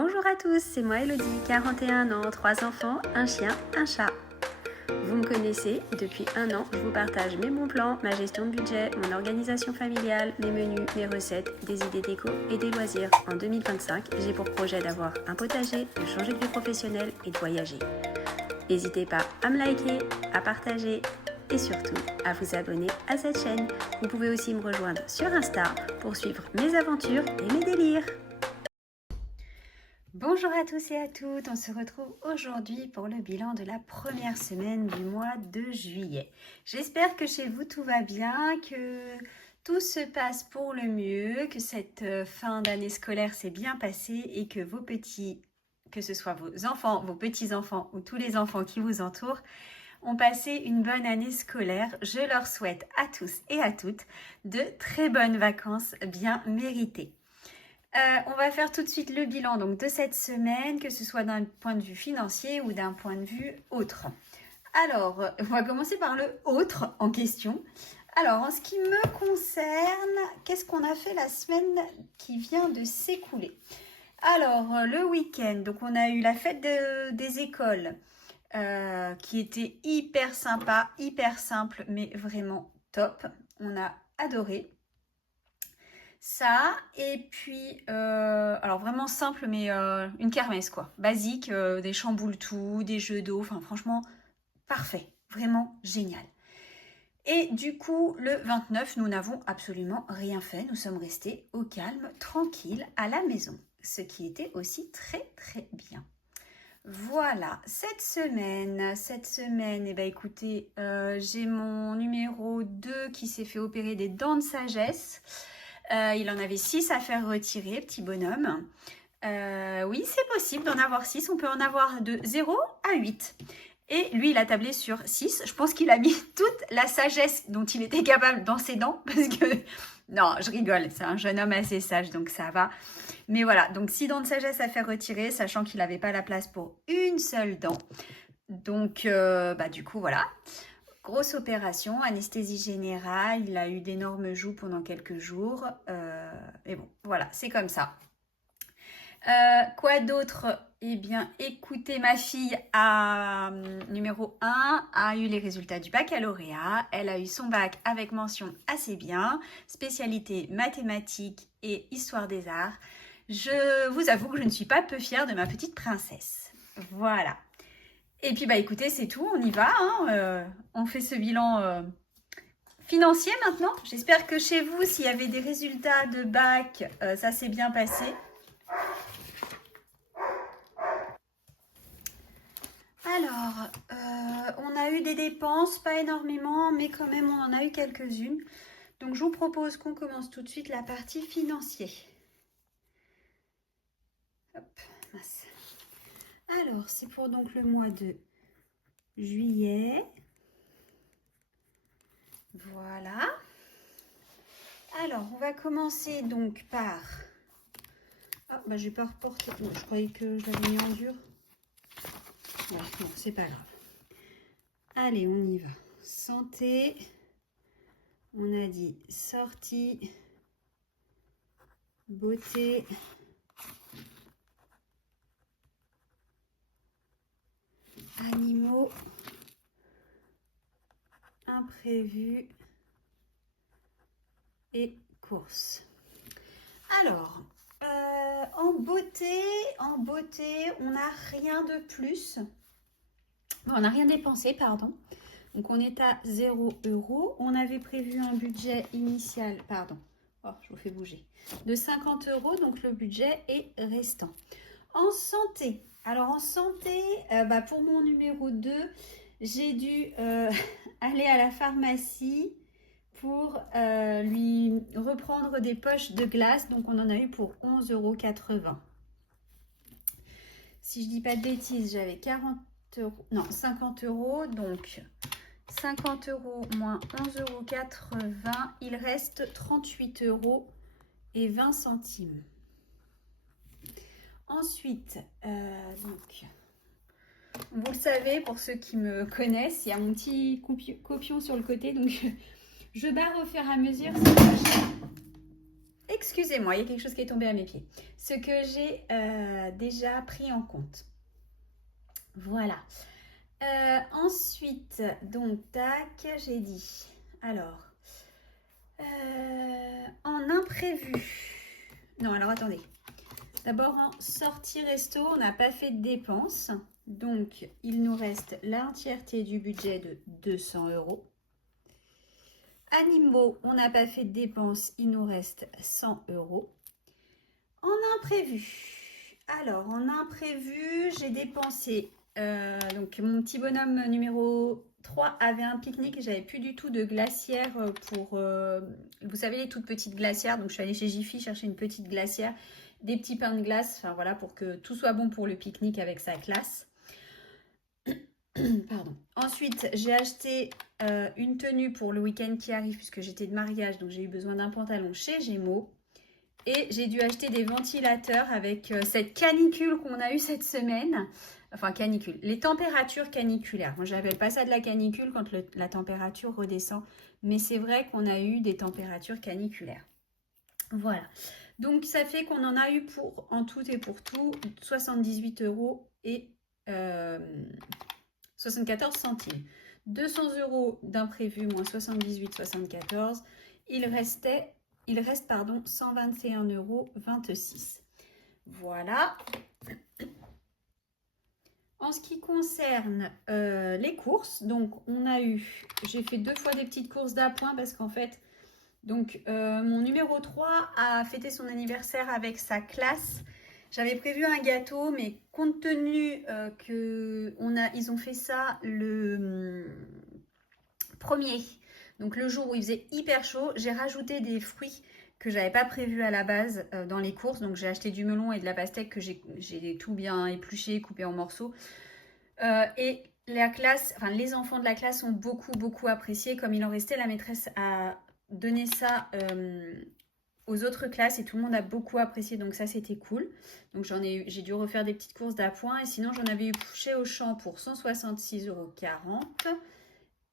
Bonjour à tous, c'est moi Elodie, 41 ans, 3 enfants, un chien, un chat. Vous me connaissez, depuis 1 an, je vous partage mes bons plans, ma gestion de budget, mon organisation familiale, mes menus, mes recettes, des idées déco et des loisirs. En 2025, j'ai pour projet d'avoir un potager, de changer de vie professionnelle et de voyager. N'hésitez pas à me liker, à partager et surtout à vous abonner à cette chaîne. Vous pouvez aussi me rejoindre sur Insta pour suivre mes aventures et mes délires. Bonjour à tous et à toutes, on se retrouve aujourd'hui pour le bilan de la première semaine du mois de juillet. J'espère que chez vous tout va bien, que tout se passe pour le mieux, que cette fin d'année scolaire s'est bien passée et que vos petits, que ce soit vos enfants, vos petits-enfants ou tous les enfants qui vous entourent, ont passé une bonne année scolaire. Je leur souhaite à tous et à toutes de très bonnes vacances bien méritées. On va faire tout de suite le bilan donc, de cette semaine, que ce soit d'un point de vue financier ou d'un point de vue autre. Alors, on va commencer par le autre en question. Alors, en ce qui me concerne, qu'est-ce qu'on a fait la semaine qui vient de s'écouler? Alors, le week-end, donc on a eu la fête des écoles qui était hyper sympa, hyper simple, mais vraiment top. On a adoré. Ça, et puis, alors vraiment simple, mais une kermesse quoi, basique, des chamboule-tout, des jeux d'eau, enfin franchement, parfait, vraiment génial. Et du coup, le 29, nous n'avons absolument rien fait, nous sommes restés au calme, tranquille, à la maison, ce qui était aussi très très bien. Voilà, cette semaine, eh ben, écoutez, j'ai mon numéro 2 qui s'est fait opérer des dents de sagesse. Il en avait 6 à faire retirer, petit bonhomme. Oui, c'est possible d'en avoir 6. On peut en avoir de 0 à 8. Et lui, il a tablé sur 6. Je pense qu'il a mis toute la sagesse dont il était capable dans ses dents. Parce que, non, je rigole. C'est un jeune homme assez sage, donc ça va. Mais voilà, donc 6 dents de sagesse à faire retirer, sachant qu'il n'avait pas la place pour une seule dent. Donc, du coup, voilà. Grosse opération, anesthésie générale, il a eu d'énormes joues pendant quelques jours. Et bon, voilà, c'est comme ça. Quoi d'autre? Eh bien, écoutez, ma fille numéro 1 a eu les résultats du baccalauréat. Elle a eu son bac avec mention assez bien, spécialité mathématiques et histoire des arts. Je vous avoue que je ne suis pas peu fière de ma petite princesse. Voilà. Et puis, écoutez, c'est tout, on y va. On fait ce bilan financier maintenant. J'espère que chez vous, s'il y avait des résultats de bac, ça s'est bien passé. Alors, on a eu des dépenses, pas énormément, mais quand même, on en a eu quelques-unes. Donc, je vous propose qu'on commence tout de suite la partie financière. Hop, mince. Alors, c'est pour donc le mois de juillet. Voilà. Alors, on va commencer donc par... Ah, je vais pas reporter. Non, je croyais que je l'avais mis en dur. Ouais, non, c'est pas grave. Allez, on y va. Santé. On a dit sortie. Beauté. Animaux. Imprévus. Et courses. Alors, en beauté, on n'a rien de plus. Bon, on n'a rien dépensé, pardon. Donc, on est à 0 €. On avait prévu un budget initial, pardon, oh, je vous fais bouger, de 50 €. Donc, le budget est restant. En santé, alors en santé, pour mon numéro 2, j'ai dû aller à la pharmacie pour lui reprendre des poches de glace. Donc, on en a eu pour 11,80 €. Si je dis pas de bêtises, j'avais 50 €. Donc, 50 € moins 11,80 €. Il reste 38 € et 20 centimes. Ensuite, donc, vous le savez, pour ceux qui me connaissent, il y a mon petit copion sur le côté. Donc, je barre au fur et à mesure. Et excusez-moi, il y a quelque chose qui est tombé à mes pieds. Ce que j'ai déjà pris en compte. Voilà. Ensuite, donc, tac, j'ai dit. Alors, en imprévu. Non, alors attendez. D'abord, en sortie resto, on n'a pas fait de dépenses. Donc, il nous reste l'entièreté du budget de 200 €. Animaux, on n'a pas fait de dépenses, il nous reste 100 €. En imprévu. Alors, en imprévu, j'ai dépensé. Donc, mon petit bonhomme numéro 3 avait un pique-nique. J'avais plus du tout de glacière pour. Vous savez, les toutes petites glacières. Donc, je suis allée chez Jiffy chercher une petite glacière, des petits pains de glace. Enfin, voilà, pour que tout soit bon pour le pique-nique avec sa classe. Pardon. Ensuite, j'ai acheté une tenue pour le week-end qui arrive puisque j'étais de mariage, donc j'ai eu besoin d'un pantalon chez Gémeaux. Et j'ai dû acheter des ventilateurs avec cette canicule qu'on a eue cette semaine. Enfin, canicule. Les températures caniculaires. Moi, je n'appelle pas ça de la canicule quand la température redescend. Mais c'est vrai qu'on a eu des températures caniculaires. Voilà. Donc, ça fait qu'on en a eu pour, en tout et pour tout, 78 € et 74 centimes. 200 € d'imprévu moins 78,74. Il reste 121,26 €. Voilà. En ce qui concerne les courses, donc j'ai fait 2 fois des petites courses d'appoint parce qu'en fait, donc mon numéro 3 a fêté son anniversaire avec sa classe. J'avais prévu un gâteau, mais compte tenu qu'ils ont fait ça le 1er, donc le jour où il faisait hyper chaud, j'ai rajouté des fruits que j'avais pas prévu à la base dans les courses. Donc j'ai acheté du melon et de la pastèque que j'ai tout bien épluché, coupé en morceaux. Et la classe, enfin les enfants de la classe ont beaucoup apprécié. Comme il en restait, la maîtresse a donné ça aux autres classes et tout le monde a beaucoup apprécié. Donc ça c'était cool. Donc j'ai dû refaire des petites courses d'appoint. Et sinon j'en avais eu chez Auchan pour 166,40 €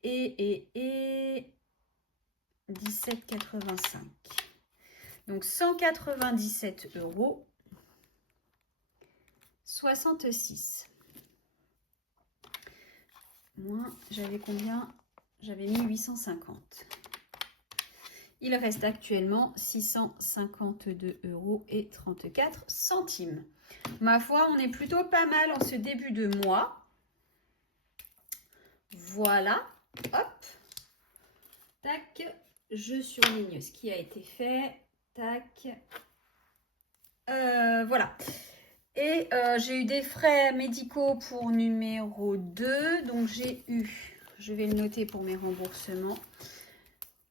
et 17,85 €. Donc 197 € 66. Moi, j'avais combien? J'avais mis 850. Il reste actuellement 652 € et 34 centimes. Ma foi, on est plutôt pas mal en ce début de mois. Voilà. Hop. Tac. Je surligne ce qui a été fait. Tac. Voilà. Et j'ai eu des frais médicaux pour numéro 2. Donc j'ai eu, je vais le noter pour mes remboursements.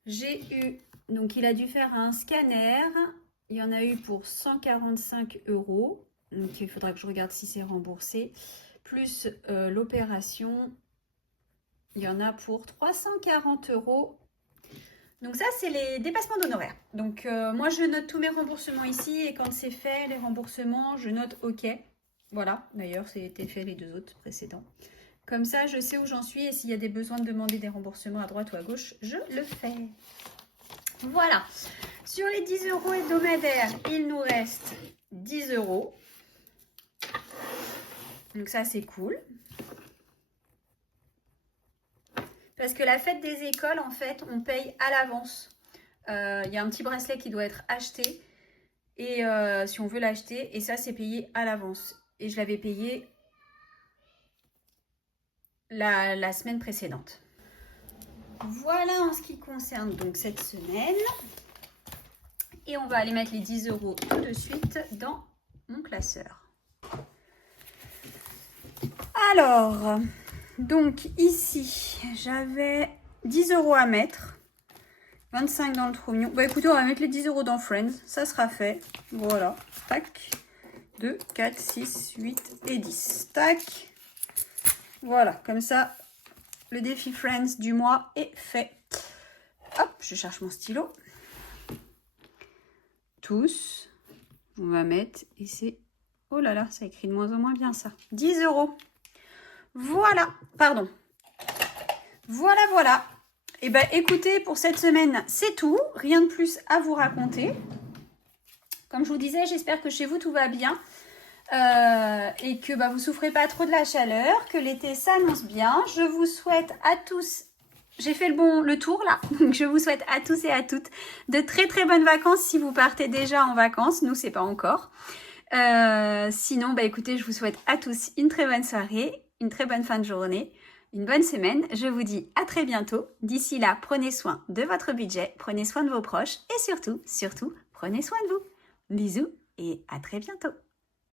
J'ai eu, donc il a dû faire un scanner. Il y en a eu pour 145 €. Donc il faudra que je regarde si c'est remboursé. Plus l'opération, il y en a pour 340 €. Donc ça, c'est les dépassements d'honoraires. Donc moi, je note tous mes remboursements ici et quand c'est fait, les remboursements, je note OK. Voilà, d'ailleurs, c'était fait les 2 autres précédents. Comme ça, je sais où j'en suis et s'il y a des besoins de demander des remboursements à droite ou à gauche, je le fais. Voilà. Sur les 10 € hebdomadaires, il nous reste 10 €. Donc ça, c'est cool. Parce que la fête des écoles, en fait, on paye à l'avance. Il y a un petit bracelet qui doit être acheté. Et si on veut l'acheter, et ça, c'est payé à l'avance. Et je l'avais payé la semaine précédente. Voilà en ce qui concerne donc cette semaine. Et on va aller mettre les 10 € tout de suite dans mon classeur. Alors, donc ici, j'avais 10 € à mettre. 25 dans le trop mignon. Bah écoutez, on va mettre les 10 € dans Friends. Ça sera fait. Voilà. Tac. 2, 4, 6, 8 et 10. Tac. Voilà. Comme ça, le défi Friends du mois est fait. Hop, je cherche mon stylo. Tous. On va mettre. Et c'est... Oh là là, ça écrit de moins en moins bien ça. 10 €. Voilà. Pardon. Voilà. Et bien, écoutez, pour cette semaine, c'est tout. Rien de plus à vous raconter. Comme je vous disais, j'espère que chez vous tout va bien et que vous souffrez pas trop de la chaleur, que l'été s'annonce bien. Je vous souhaite à tous, j'ai fait le tour là, donc je vous souhaite à tous et à toutes de très très bonnes vacances si vous partez déjà en vacances. Nous, c'est pas encore. Sinon, écoutez, je vous souhaite à tous une très bonne soirée, une très bonne fin de journée, une bonne semaine. Je vous dis à très bientôt. D'ici là, prenez soin de votre budget, prenez soin de vos proches et surtout, prenez soin de vous. Bisous et à très bientôt.